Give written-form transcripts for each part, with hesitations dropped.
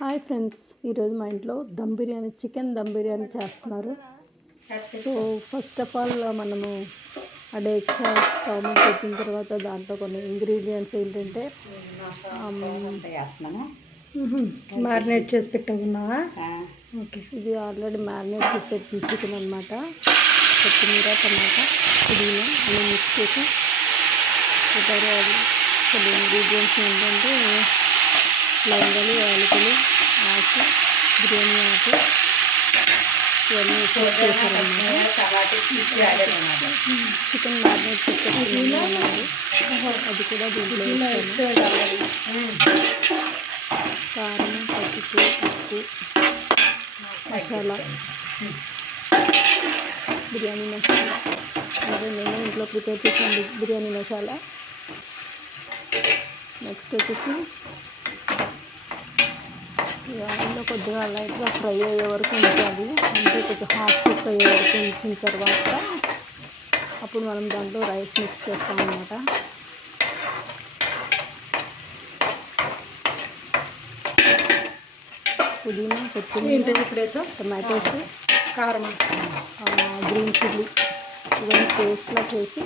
Hi friends, ఈరోజు మా ఇంట్లో దమ్ బిర్యానీ, చికెన్ దమ్ బిర్యానీ చేస్తున్నారు. సో ఫస్ట్ ఆఫ్ ఆల్ మనము డేక్షా స్టవ్ మీద పెట్టిన తర్వాత దాంట్లో కొన్ని ఇంగ్రీడియంట్స్ ఏంటంటే మ్యారినేట్ చేసి పెట్టుకున్నావా? ఓకే, ఇది ఆల్రెడీ మ్యారినేట్ చేసి పెట్టిన చికెన్ అనమాట. కొత్తిమీర, టమాటా, పుదీనా అన్నీ మిక్స్ చేసి పెట్టారు. కొన్ని ఇంగ్రీడియంట్స్ ఏంటంటే లవంగాలు, యాలకులు, ఆకు, బిర్యానీ ఆకు ఇవన్నీ వేసి చేశారన్నమాట. చికెన్ మ్యారినేట్ చేసుకున్నాను, అది కూడా దీంట్లో వేస్తాను. కారం, పసుపు, ఉప్పు, మసాలా, బిర్యానీ మసాలా, అదే నేను ఇంట్లో ప్రిపేర్ చేసాను బిర్యానీ మసాలా. నెక్స్ట్ వచ్చేసి ఆయిల్లో కొద్దిగా లైట్గా ఫ్రై అయ్యే వరకు ఉంచాలి. అంటే కొంచెం హాఫ్ కుక్ అయ్యే వరకు ఉంచిన తర్వాత అప్పుడు మనం దాంట్లో రైస్ మిక్స్ చేస్తాం అన్నమాట. పుదీనా, కొత్తిమీర, టమాటోస్, కారం, గ్రీన్ చిల్లీ ఇవన్నీ పేస్ట్లా చేసి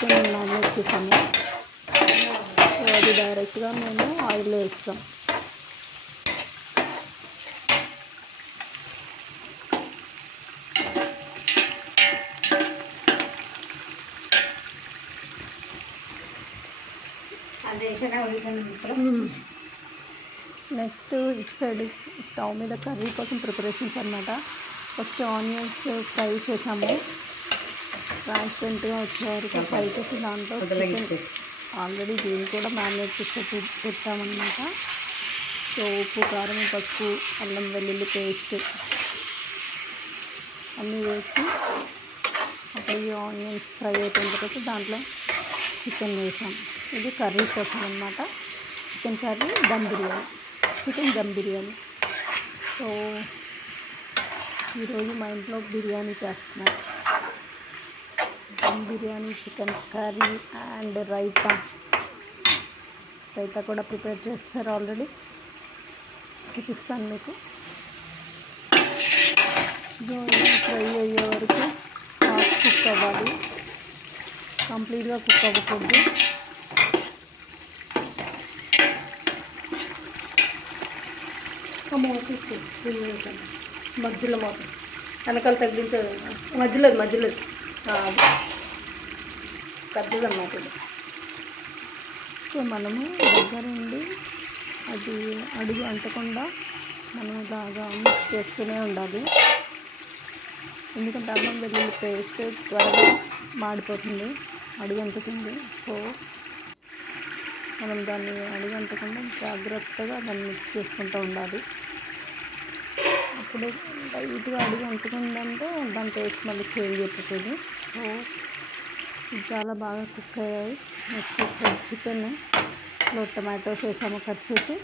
చికెన్ మ్యారినేట్ చేసాము. సో అది డైరెక్ట్గా మేము ఆయిల్లో వేస్తాం. నెక్స్ట్ ఇటు సైడ్ స్టవ్ మీద కర్రీ కోసం ప్రిపరేషన్స్ అన్నమాట. ఫస్ట్ ఆనియన్స్ ఫ్రై చేసాము, ట్రాన్స్పరెంట్గా వచ్చే వరకు ఫ్రై చేసి దాంట్లో చికెన్ ఆల్రెడీ దీన్ని కూడా మ్యారినేట్ చేసి పెట్టామన్నమాట. సో ఉప్పు, కారం, పసుపు, అల్లం వెల్లుల్లి పేస్ట్ అన్నీ వేసి అప్పుడు ఈ ఆనియన్స్ ఫ్రై అయిపోయిన తర్వాత దాంట్లో చికెన్ వేసాం. ఇది కర్రీ కోసం అన్నమాట. Chicken curry dum biryani, chicken dum biryani. So ఈరోజు మా ఇంట్లో బిర్యానీ చేస్తున్నారు. Dum biryani, chicken curry and raita కూడా ప్రిపేర్ చేస్తారు ఆల్రెడీ. చూపిస్తాను మీకు. ఫ్రై అయ్యే వరకు హాఫ్ కుక్ అవ్వాలి, కంప్లీట్గా కుక్ అవ్వకూడదు. మధ్యలో మాత్రం వెనకాల తగ్గించదు, మధ్యలో పెద్దది అన్నమాట ఇది. సో మనము దగ్గరుండి అది అడుగు అంటకుండా మనం ఇలాగా మిక్స్ చేస్తూనే ఉండాలి. ఎందుకంటే అల్లం వెల్లుల్లి పేస్ట్ త్వరగా మాడిపోతుంది, అడుగు అంటుతుంది. సో మనం దాన్ని అడుగు అంటకుండా జాగ్రత్తగా దాన్ని మిక్స్ చేసుకుంటూ ఉండాలి. అప్పుడు లైట్గా అడుగు అంటుకుందంటే దాని టేస్ట్ మళ్ళీ చేంజ్ అయిపోతుంది. సో ఇది చాలా బాగా కుక్ అయ్యాయి. నెక్స్ట్ ఒకసారి చికెన్లో టమాటోస్ వేసాము కట్ చేసి.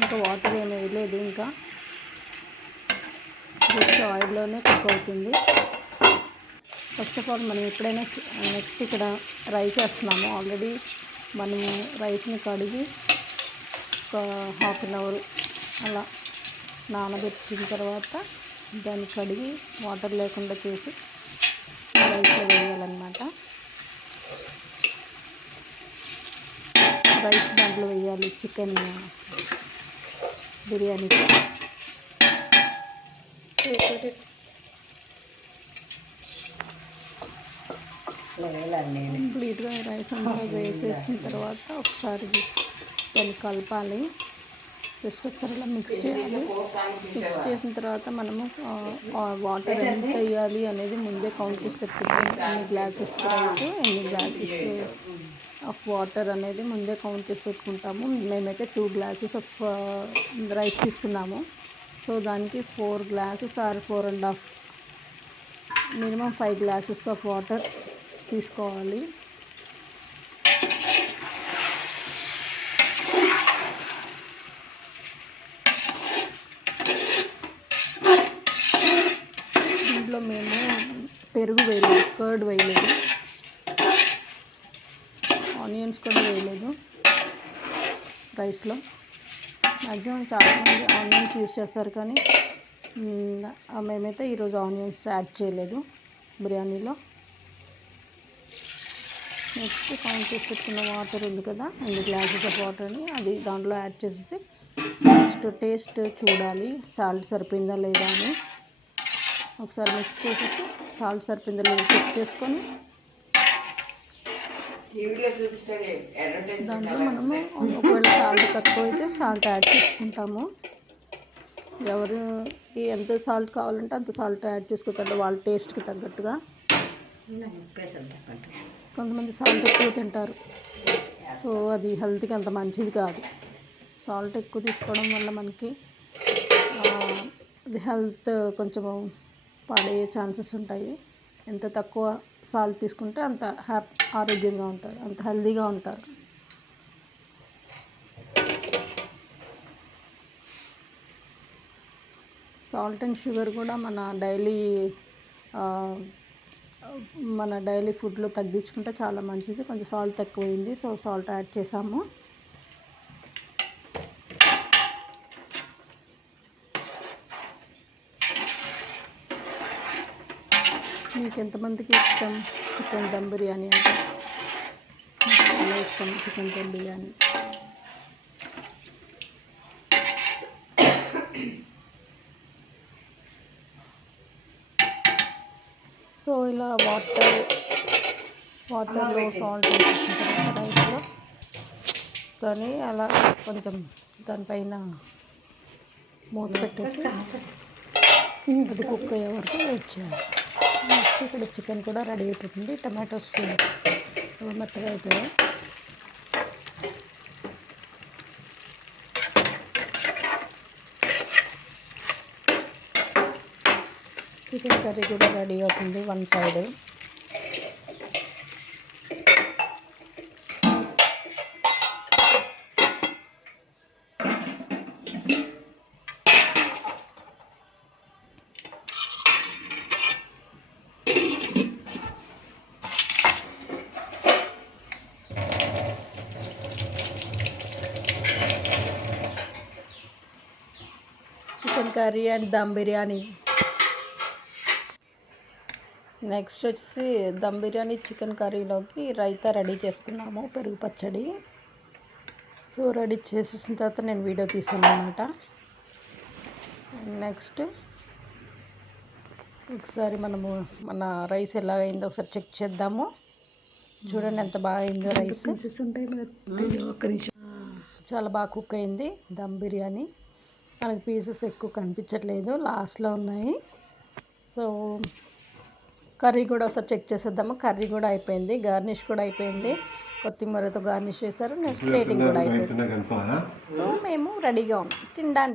ఇంకా వాటర్ ఏమి వేయలేదు, ఇంకా జస్ట్ ఆయిల్లోనే కుక్ అవుతుంది. ఫస్ట్ ఆఫ్ ఆల్ మనం ఎప్పుడైనా నెక్స్ట్ ఇక్కడ రైస్ వేస్తున్నాము. ఆల్రెడీ మనము రైస్ని కడిగి ఒక హాఫ్ అన్ అవర్ అలా నానబెట్టిన తర్వాత దాన్ని కడిగి వాటర్ లేకుండా చేసి రైస్లో వేయాలన్నమాట. రైస్ దాంట్లో వేయాలి చికెన్ బిర్యానీకి. కంప్లీట్గా రైస్ అంతా వేసేసిన తర్వాత ఒకసారి దాన్ని కలపాలి. జస్ట్ ఒకసారి ఇలా మిక్స్ చేయాలి. మిక్స్ చేసిన తర్వాత మనము వాటర్ ఎంత వేయాలి అనేది ముందే కౌంట్ చేసి పెట్టుకుంటాము. ఎన్ని గ్లాసెస్ రైస్, ఎన్ని గ్లాసెస్ ఆఫ్ వాటర్ అనేది ముందే కౌంట్ చేసి పెట్టుకుంటాము. మేమైతే 2 glasses ఆఫ్ రైస్ తీసుకున్నాము. సో దానికి 4 glasses or 4.5, minimum 5 glasses of water తీసుకోవాలి. పెరుగు వేయలేదు, కర్డ్ వేయలేదు, ఆనియన్స్ కూడా వేయలేదు రైస్లో. మ్యాక్సిమం చాలామంది ఆనియన్స్ యూజ్ చేస్తారు, కానీ మేమైతే ఈరోజు ఆనియన్స్ యాడ్ చేయలేదు బిర్యానీలో. నెక్స్ట్ కౌంట్ చేసి పెట్టుకున్న వాటర్ ఉంది కదా, 2 గ్లాసెస్ ఆఫ్ వాటర్ని అది దాంట్లో యాడ్ చేసేసి నెక్స్ట్ టేస్ట్ చూడాలి సాల్ట్ సరిపోయిందా లేదా అని. ఒకసారి మిక్స్ చేసేసి సాల్ట్ సరిపోయిందా లేదా చెక్ చేసుకొని దాంట్లో మనము ఒకవేళ సాల్ట్ తక్కువ అయితే సాల్ట్ యాడ్ చేసుకుంటాము. ఎవరికి ఎంత సాల్ట్ కావాలంటే అంత సాల్ట్ యాడ్ చేసుకోకండి వాళ్ళ టేస్ట్కి తగ్గట్టుగా. కొంతమంది సాల్ట్ ఎక్కువ తింటారు, సో అది హెల్త్కి అంత మంచిది కాదు. సాల్ట్ ఎక్కువ తీసుకోవడం వల్ల మనకి అది హెల్త్ కొంచెం పాడయ్యే ఛాన్సెస్ ఉంటాయి. ఎంత తక్కువ సాల్ట్ తీసుకుంటే అంత ఆరోగ్యంగా ఉంటారు, అంత హెల్తీగా ఉంటారు. సాల్ట్ అండ్ షుగర్ కూడా మన డైలీ ఫుడ్లో తగ్గించుకుంటే చాలా మంచిది. కొంచెం సాల్ట్ తక్కువైంది, సో సాల్ట్ యాడ్ చేసాము. మీకు ఎంతమందికి ఇష్టం చికెన్ దమ్ బిర్యానీ అంటే? నాకు చాలా ఇష్టం చికెన్ దమ్ బిర్యానీ. సో ఇలా వాటర్లో సాల్ట్ వేసేసిన తర్వాత రైస్లో కానీ అలా కొంచెం దానిపైన మూత పెట్టేసి అది కుక్ అయ్యే వరకు వెయిట్ చేయాలి. నెక్స్ట్ ఇక్కడ చికెన్ కూడా రెడీ అయిపోతుంది. టమాటోస్ మెత్తగా అయిపోయాయి. చికెన్ కర్రీ కూడా రెడీ అవుతుంది one side. Chicken curry and dum biryani. Next వచ్చేసి దమ్ బిర్యానీ చికెన్ కర్రీలోకి రైతా రెడీ చేసుకున్నాము, పెరుగు పచ్చడి. సో రెడీ చేసేసిన తర్వాత నేను వీడియో తీసాను అన్నమాట. నెక్స్ట్ ఒకసారి మనము మన రైస్ ఎలా అయిందో ఒకసారి చెక్ చేద్దాము. చూడండి ఎంత బాగా అయిందో రైస్. చాలా బాగా కుక్ అయింది దమ్ బిర్యానీ. మనకి పీసెస్ ఎక్కువ కనిపించట్లేదు, లాస్ట్లో ఉన్నాయి. సో కర్రీ కూడా ఒకసారి చెక్ చేసేద్దాము. కర్రీ కూడా అయిపోయింది, గార్నిష్ కూడా అయిపోయింది, కొత్తిమీరతో గార్నిష్ చేశారు. నెక్స్ట్ ప్లేటింగ్ కూడా అయిపోయింది. సో మేము రెడీగా ఉన్నాం తినడానికి.